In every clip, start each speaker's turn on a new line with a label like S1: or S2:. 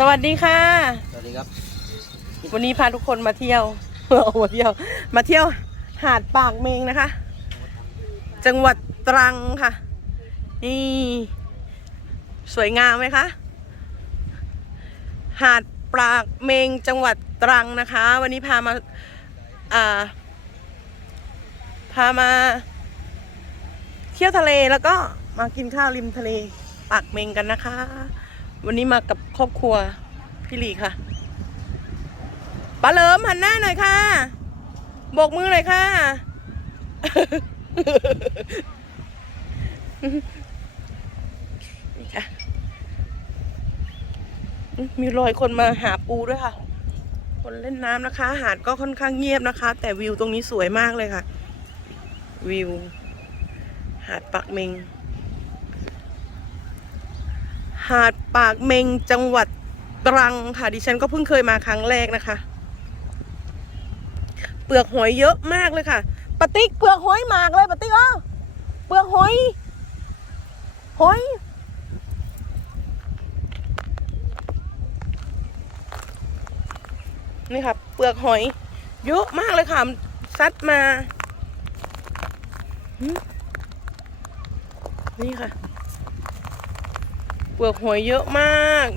S1: สวัสดีค่ะ
S2: สวัสดีครับ
S1: วันนี้พาทุกคนมาเที่ยวเอามาเที่ยว มาเที่ยวหาดปากเมงนะคะ จังหวัดตรังค่ะ นี่ สวยงามไหมคะ หาดปากเมงจังหวัดตรังนะคะ วันนี้พามา อ่า พามา เที่ยวทะเลแล้วก็มากินข้าวริมทะเลปากเมงกันนะคะ วันนี้มากับครอบครัวพี่ลีค่ะปลาเลิมหันหน้าหน่อยค่ะโบกมือหน่อยค่ะ นี่ค่ะ มีรอยคนมาหาปูด้วยค่ะ คนเล่นน้ำนะคะ หาดก็ค่อนข้างเงียบนะคะ แต่วิวตรงนี้สวยมากเลยค่ะ วิว หาดปากเมง หาดปากเมงจังหวัดตรังค่ะ ดิฉันก็เพิ่งเคยมาครั้งแรกนะคะ เปลือกหอยเยอะมากเลยค่ะปติ๊กเปลือกหอยหมากเลยปติ๊กอ้อเปลือกหอย หอยนี่ค่ะเปลือกหอย เยอะมากเลยค่ะมันซัดมา นี่ค่ะ เปลือกหอยเยอะมาก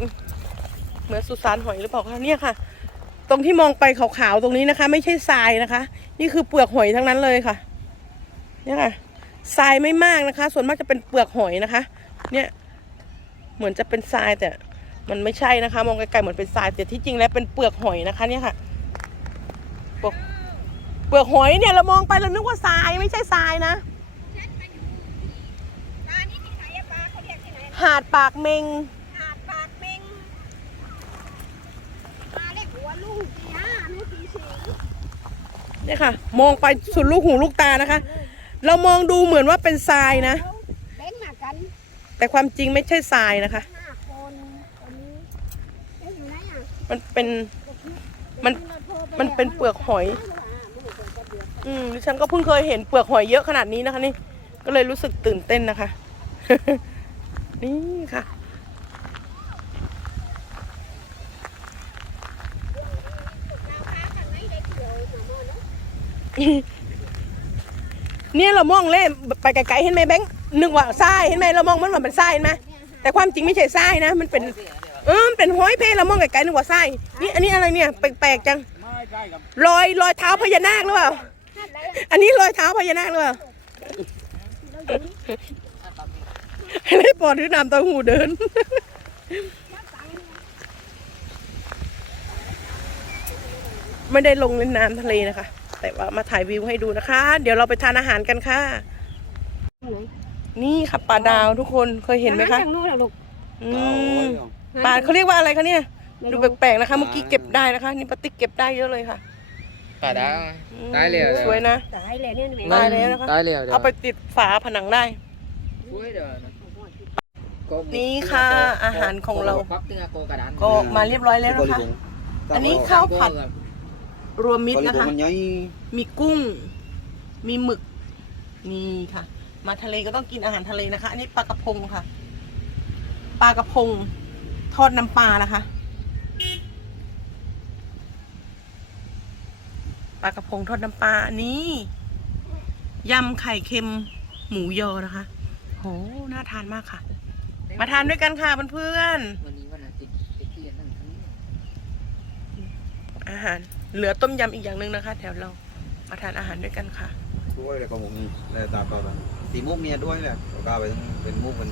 S1: เหมือนสุสานหอยหรือเปล่าคะเนี่ยค่ะ ตรงที่มองไปขาวๆตรงนี้นะคะ ไม่ใช่ทรายนะคะ นี่คือเปลือกหอยทั้งนั้นเลยค่ะ เนี่ยค่ะทรายไม่มากนะคะ ส่วนมากจะเป็นเปลือกหอยนะคะ เนี่ย เหมือนจะเป็นทรายแต่มันไม่ใช่นะคะ มองไกลๆเหมือนเป็นทรายแต่ที่จริงแล้วเป็นเปลือกหอยนะคะ เนี่ยค่ะเปลือกเปลือกหอยเนี่ยเรามองไปเรานึกว่าทรายไม่ใช่ทรายนะ
S3: ปลานี่ที่ไหนอะปลาเขาเรียกที่ไหน
S1: หาดปากเมง
S3: หาดปากเมงปลาเล็กหัวลูกตีห้าหนูตีสี่
S1: เนี่ยค่ะ มองไปสุดลูกหูลูกตานะคะ เรามองดูเหมือนว่าเป็นทรายนะ
S3: เล่นมากัน
S1: แต่ความจริงไม่ใช่ทรายนะคะ
S3: ห้าคนคนนี้เล่นอยู่ไหนอะ
S1: มันเป็น มัน มันเป็นเปลือกหอย อืมดิฉันก็เพิ่งเคยเห็นเปลือกหอยเยอะขนาดนี้นะคะนี่ ก็เลยรู้สึกตื่นเต้นนะคะ นี่ค่ะ เนี่ยเรามองเล่ไปไกลๆเห็นไหมแบงค์นึกว่าทรายเห็นไหมเรามองมันว่าเป็นทรายเห็นไหมแต่ความจริงไม่ใช่ทรายนะ มันเป็นเออเป็นห้อยเพลเรามองไกลๆนึกว่าทรายนี่อันนี้อะไรเนี่ยแปลกๆจังรอยรอยเท้าพญานาคหรือเปล่าอันนี้รอยเท้าพญานาคหรือเปล่า ให้ปอดหรือนำเตาหูเดิน ไม่ได้ลงเล่นน้ำทะเลนะคะ แต่ว่ามาถ่ายวิวให้ดูนะคะ เดี๋ยวเราไปทานอาหารกันค่ะ นี่ค่ะปลาดาวทุกคนเคยเห็นไหมคะ
S3: จากนู้นเหรอลูก
S1: อืมปลาเขาเรียกว่าอะไรคะเนี่ย ดูแปลกๆนะคะ เมื่อกี้เก็บได้นะคะ นี่ปลาติ๊กเก็บได้เยอะเลยค่ะ
S2: ป่าดาว
S1: อืม
S2: ได้เลยเหรอ
S1: สวยนะ
S3: ตายเลยเนี่ย
S1: ได้แล้วนะคะ
S2: ได้เลย
S1: เอาไปติดฝาผนังได้
S2: ช่วยเดี๋ยว นะ
S1: นี่ค่ะอาหารของเรา
S2: ปั๊บตึงอาโกกระดาน
S1: ก็มาเรียบร้อยแล้วนะคะ อันนี้ข้าวผัดรวมมิตรนะคะ
S4: มันใหญ่
S1: มีกุ้ง มีหมึก นี่ค่ะ มาทะเลก็ต้องกินอาหารทะเลนะคะ อันนี้ปลากระพงค่ะ ปลากระพงทอดน้ำปลานะคะ ปลากระพงทอดน้ำปลา อันนี้ยำไข่เค็มหมูยอนะคะ โห น่าทานมากค่ะ มาทานด้วยกันค่ะเพื่อน
S2: วันนี้วันอาทิตย์ไปเที่ยวนั่งทั้งนี้
S1: ๆอาหาร เหลือต้มยำอีกอย่างหนึ่งนะคะ แถวเรา มาทานอาหารด้วยกันค่ะ
S4: ด้วยเลยก็มุกนี่แล้วตาก็ตีมุกเมียด้วยแหละก็กล้าไปทั้งเป็นมุกมัน